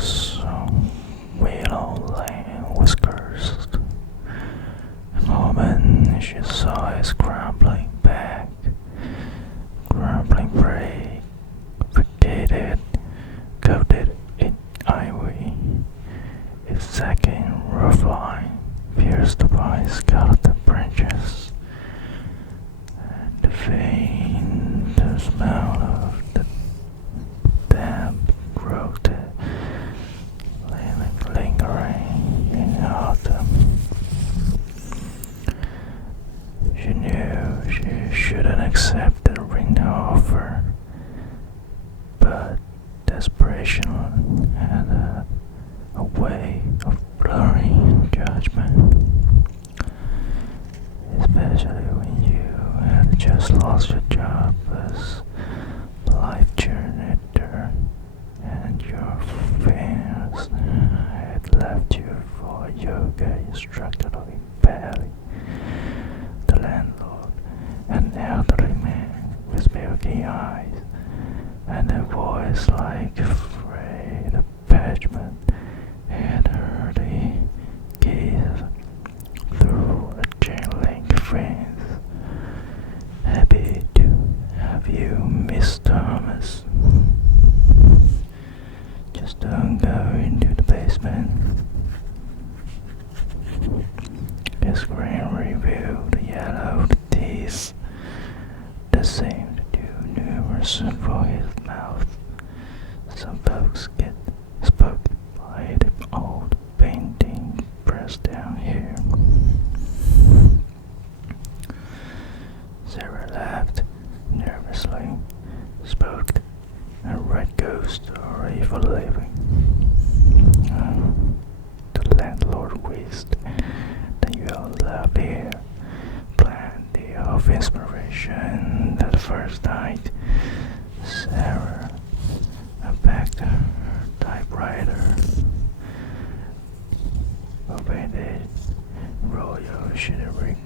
those willow whiskers. A moment she saw his crumbling back, crumbling break, vacated, coated in ivy. Its second rough line pierced by skeleton branches, and the faint smell of the damp growth lingering in autumn. She knew she shouldn't accept the ring offer, but desperation had a way of blurring judgment, especially when you had just lost your job as life janitor and your friends had left you for a yoga instructor in Bali. The landlord, an elderly man with milky eyes and a voice like afraid of parchment, had heard a gaze through a chain-link fence. Happy to have you, Miss Thomas. Just don't go into the basement. His grin revealed the yellow teeth that seemed too numerous for his mouth. Some folks get spooked by the old painting pressed down here. Sarah laughed nervously, spoke a red ghost or evil living. The landlord wished that you all loved here. Plenty of inspiration that first night. Sarah unpacked her typewriter, opened it, royal chivalry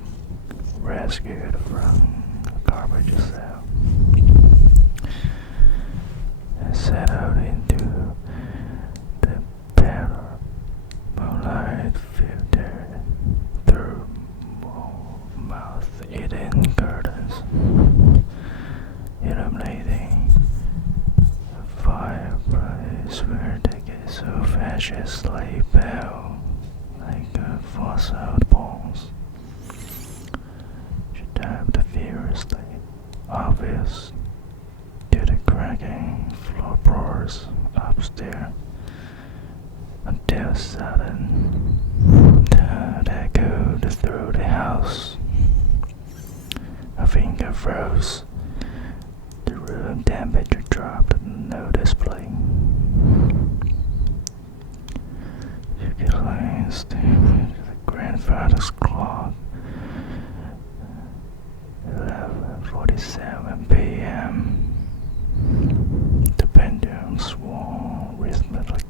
rescued from a garbage cell, and settled into the better moonlight filtered through mouth-eating curtains, illuminating a fireplace where the gates of ashes lay pale like fossil bones. She tapped furiously, obvious to the cracking floorboards upstairs, until sudden thud echoed through the house. A finger froze. The room temperature dropped noticeably. She glanced into the grandfather's clock. 11:47 p.m. The pendulum swung rhythmically,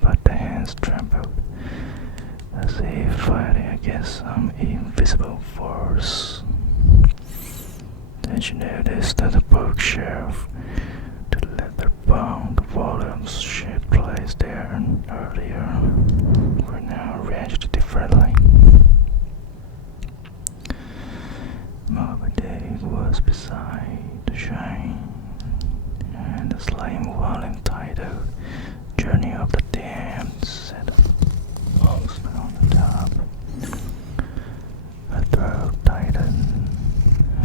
but the hands trembled as if fighting against some invisible force. Then she noticed that the bookshelf, the leather-bound volumes she had placed there earlier, were now arranged differently. Moby Dick was beside the shrine, and the slim volume titled Journey of the Damned sat almost on the top. Her throat tightened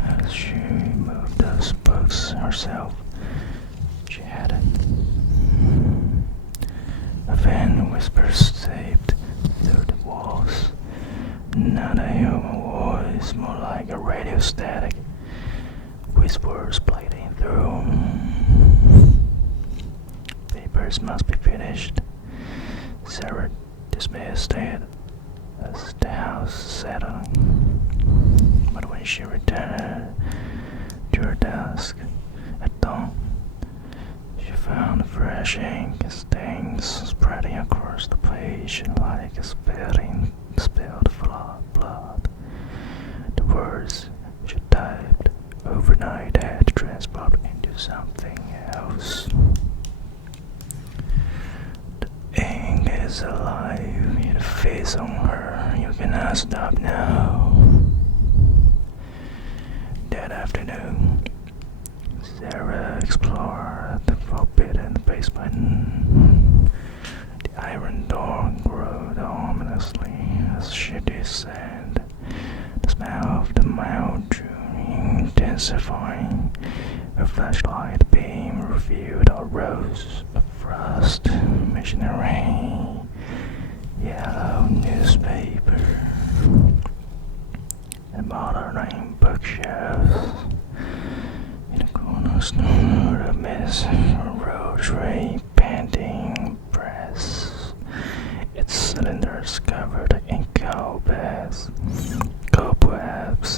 as she moved those books herself. She hadn't. A faint whisper seeped through the walls. Not a human voice, more like a radio static. Whispers bleeding through. Papers must be finished. Sarah dismissed it as the house settled. But when she returned to her desk at dawn, she found fresh ink stains spreading across the page like a spilled blood. The words she typed overnight had transported into something else. is alive. Hit a face on her. You cannot stop now. That afternoon, Sarah explored the forbidden basement. The iron door growled ominously as she descended. The smell of the mild June intensifying. Her flashlight beam revealed a rose of frost, missionary yellow newspaper, and modern bookshelves. In the corners, the mess rotary painting press, its cylinders covered in cobwebs,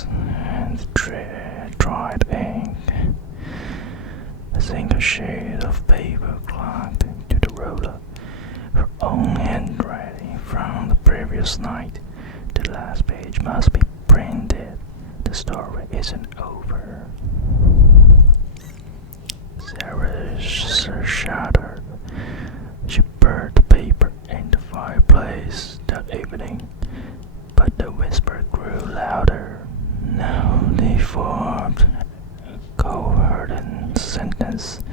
and dried ink. A single shade of paper clung to the roller, her own handwriting from the previous night. The last page must be printed. The story isn't over. Sarah shuddered. She burned the paper in the fireplace that evening, but the whisper grew louder. Now they formed a coherent sentence,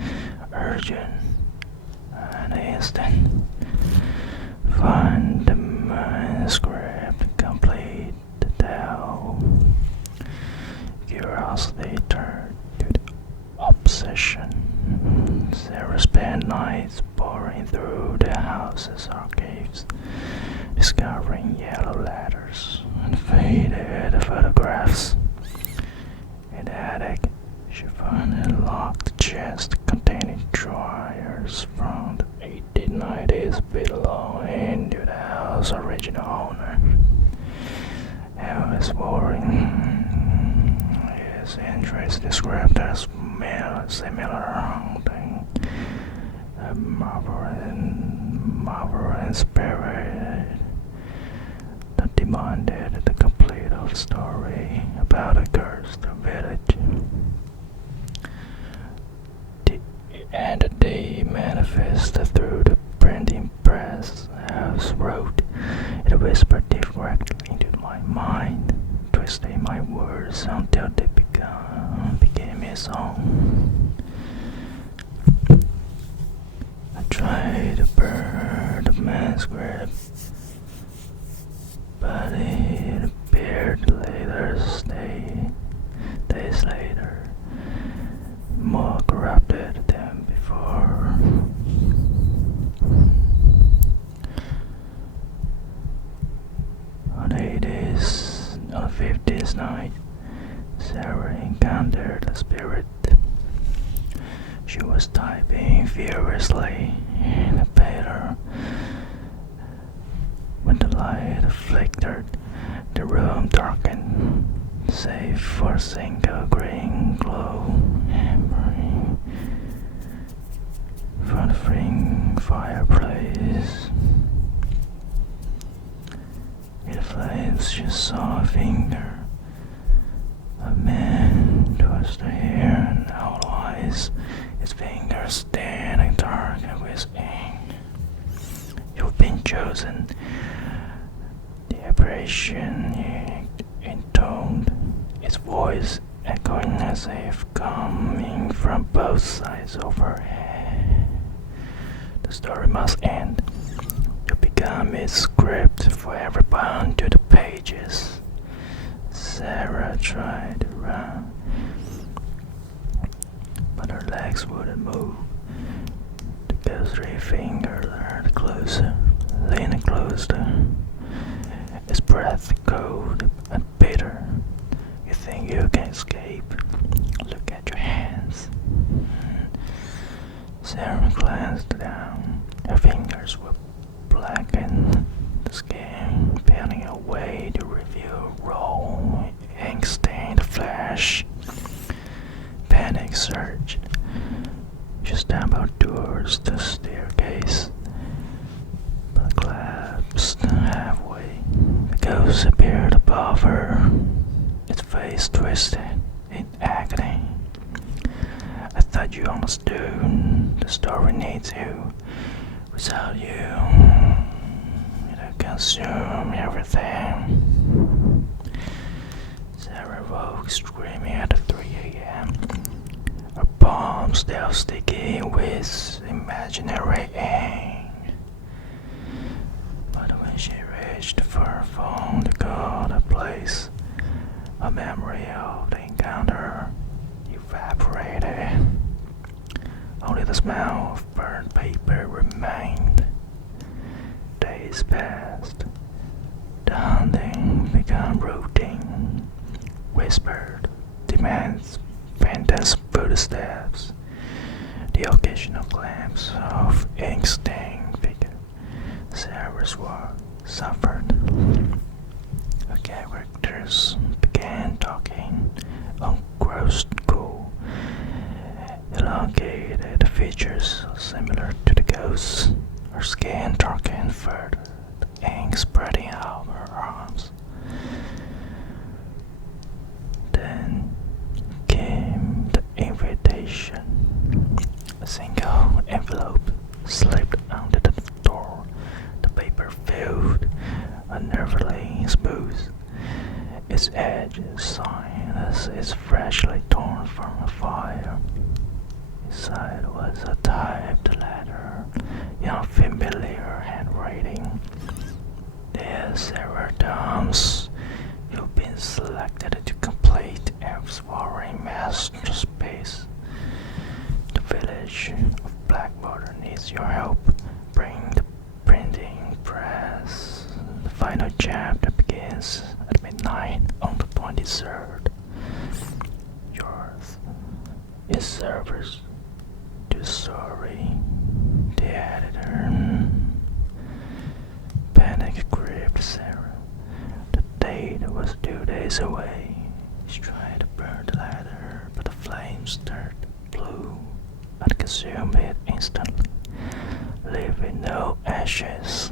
urgent and instant. Find the manuscript, complete the tale. Curiosity turned to the obsession. Sarah spent nights poring through the house's archives, discovering yellow letters and faded photographs. In the attic, she found a locked chest containing drawers from the 1890s belonging to the house's original owner, Elvis Warren. His interest described as similar haunting, a marvelous spirit that demanded the complete story about a cursed village. The entity manifested through the printing press, as wrote. It whispered directly into my mind, twisting my words until they became its own. I tried to burn the manuscript, but it appeared days later, more corrupted than before. On the 50th night, Sarah encountered a spirit. She was typing furiously in a paper. When the light flickered, the room darkened, save for a single green glow hammering from the flickering fireplace. In the flames, she saw a finger. A man twisted hair and owl eyes, his fingers standing dark with ink. You've been chosen. The apparition intoned, its voice echoing as if coming from both sides of her head. The story must end. To become its script for every bound to the pages. Sarah tried to run, but her legs wouldn't move. The ghostly finger leaned closer, its breath cold and bitter. You think you can escape? Look at your hands. Sarah glanced down. Her fingers were blackened, the skin peeling away to reveal raw, ink-stained flesh. Panic surged. She stumbled towards the staircase, but collapsed halfway. The ghost appeared above her, its face twisted in agony. I thought you understood. The story needs you. Without you, consume everything. Sarah woke screaming at 3 a.m. Her palms still sticky with imaginary ink. But when she reached for her phone to call the police, a memory of the encounter evaporated. Only the smell of burnt paper remained. Days passed. The hunting became routine. Whispered demands, phantom footsteps, the occasional glimpse of ink-stained figure. Sarah's work suffered. Her characters began talking, engrossed cool, elongated features similar to the ghosts. Her skin darkened further, the ink spreading out her arms. Then came the invitation. A single envelope slipped under the door. The paper felt unnervingly smooth, its edges shine as if freshly torn from a fire. Inside was a typed letter in unfamiliar handwriting. Dear Sarah Downs, you've been selected to complete F's foreign masterpiece. The village of Blackwater needs your help. Bring the printing press. The final chapter begins at midnight on the 23rd. Yours is service to sorry, the editor. Panic gripped Sarah. The date was 2 days away. She tried to burn the letter, but the flames turned blue and consumed it instantly, leaving no ashes.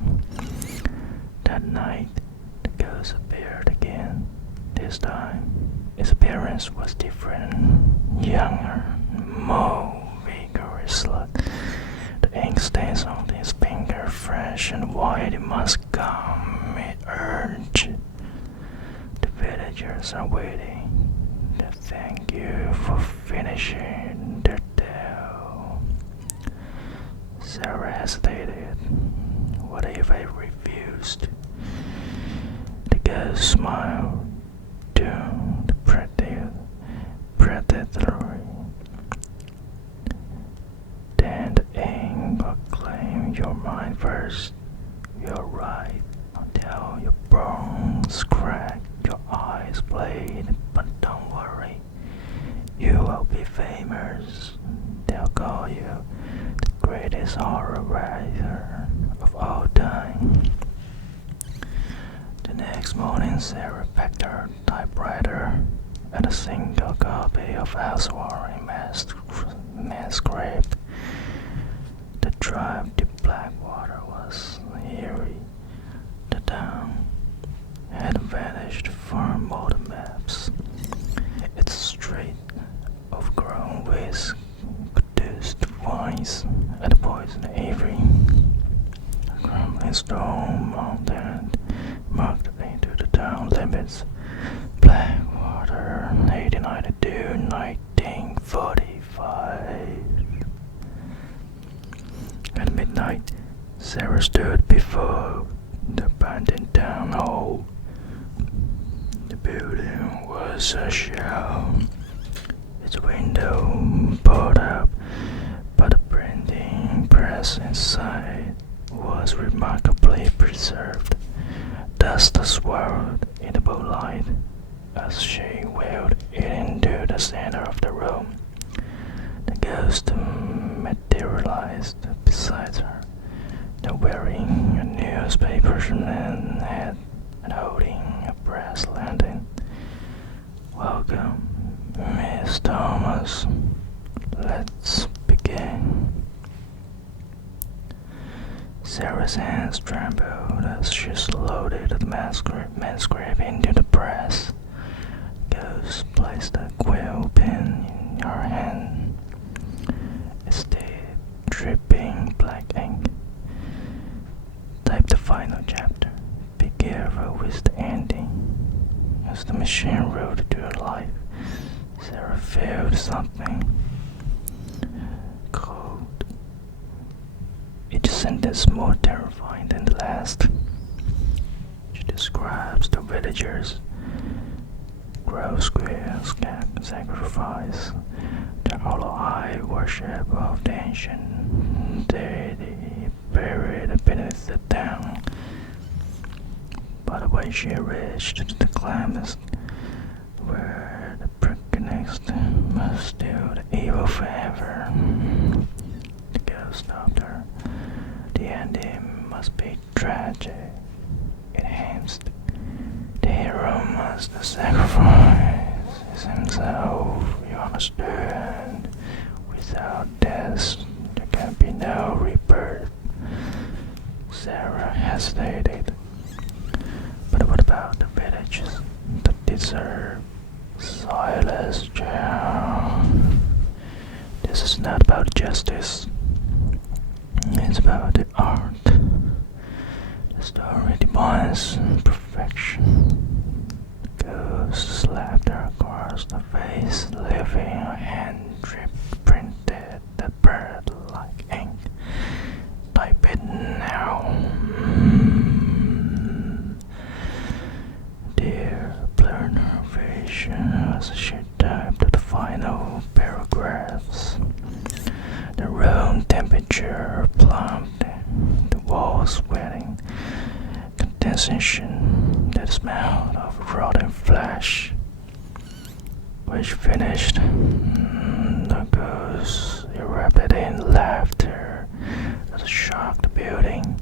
That night, the ghost appeared again. This time, its appearance was different, younger, more vigorous. The ink stains on his finger, fresh and white. It must come, it urged. The villagers are waiting. They thank you for finishing their tale. Sarah hesitated. What if I refused? The ghost smiled, doomed, predatory. Then the ink will claim your mind first. You're right until your bones crack, your eyes bleed. But don't worry, you will be famous. They'll call you the greatest horror writer of all time. The next morning, Sarah packed her typewriter and a single copy of Housewarming manuscript. The drive to Blackwater was eerie. The town had vanished from all the maps. Its street, overgrown with reduced vines and poison ivy. A crumbling stone mountain marked into the town limits. Blackwater, 1892, 1945. At midnight, Sarah stood before the abandoned town hall. The building was a shell, its window boarded up, but the printing press inside was remarkably preserved. Dust swirled in the moonlight as she wheeled it into the center of the room. The ghost materialized beside her, now wearing a newspaper hat and holding a brass lantern. Welcome, Miss Thomas. Let's begin. Sarah's hands trembled as she loaded the manuscript into the press. Ghost placed a quill pen in her hand. It's dripping black ink. Type the final chapter. astonishing road to her life, Sarah felt something cold. Each sentence more terrifying than the last. She describes the villagers' gross square sacrifice, the hollow-eyed worship of the ancient deity buried beneath the town. But when she reached the climax, where the protagonist must do the evil forever, the ghost stopped her. The ending must be tragic. It ends. The hero must sacrifice himself, you understand. Without death, there can be no rebirth. Sarah hesitated. But what about the villages that deserve silence, child? This is not about justice. It's about the art. The story demands perfection. The ghost slapped her across the face, leaving her hand printed the bird like ink. Type it now. Dear blurred her vision as she typed the final paragraphs. The room temperature plumped, the walls sweating, condensation that smelled of rotten flesh. Which finished, the ghost erupted in laughter that shocked the building.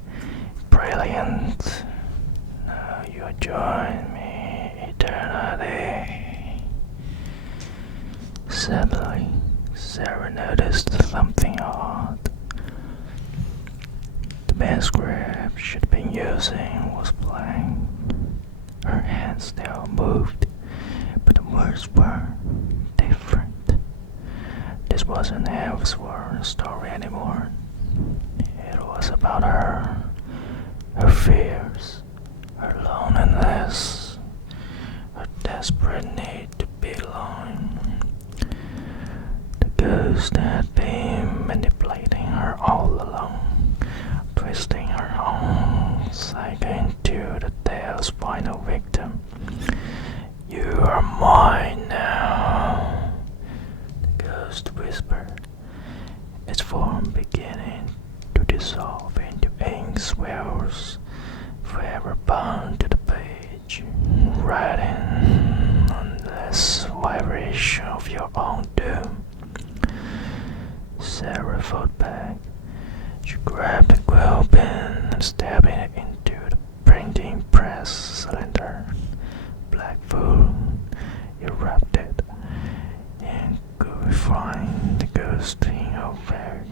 Brilliant. Now you join me, eternity. Suddenly, Sarah noticed something odd. The manuscript she'd been using was blank. Her hand still moved, but the words were different. This wasn't Ellsworth's story anymore. It was about her fears, her loneliness, her desperate need to belong. The ghost had been manipulating her all along, twisting her own psyche into the tale's final victim. You are mine now, the ghost whispered, its form beginning to dissolve into ink swells, forever bound to the page, writing on this vibration of your own doom. Sarah fought back. She grabbed the quill pen and stabbed it into the printing press cylinder. Black foam erupted, and glorifying the ghost in her very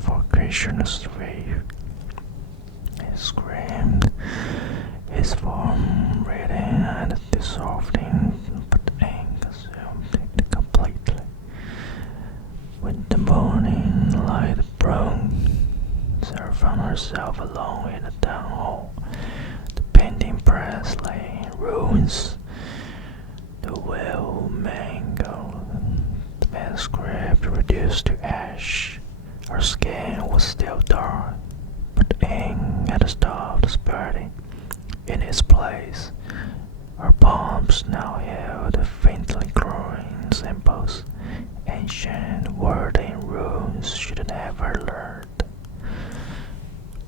vocationless grave. He screamed, his form reading and dissolved in, but the ink consumed it completely. When the morning light broke, Sarah found herself alone in the town hall. The painting press lay in ruins, the well mangled, the manuscript reduced to ash. Her skin was still dark, but the ink had stopped spreading. In its place, her palms now held faintly glowing symbols, ancient word in runes she'd never learned.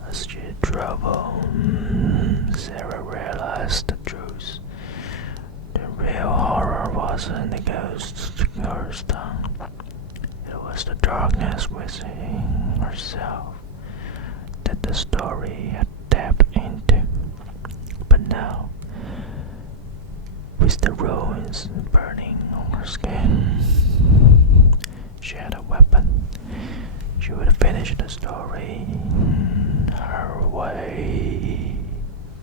As she drove on, Sarah realized the truth. The real horror wasn't the ghost's curse tongue. It was the darkness within herself that the story had tapped into. But now, with the ruins burning on her skin, she had a weapon. She would finish the story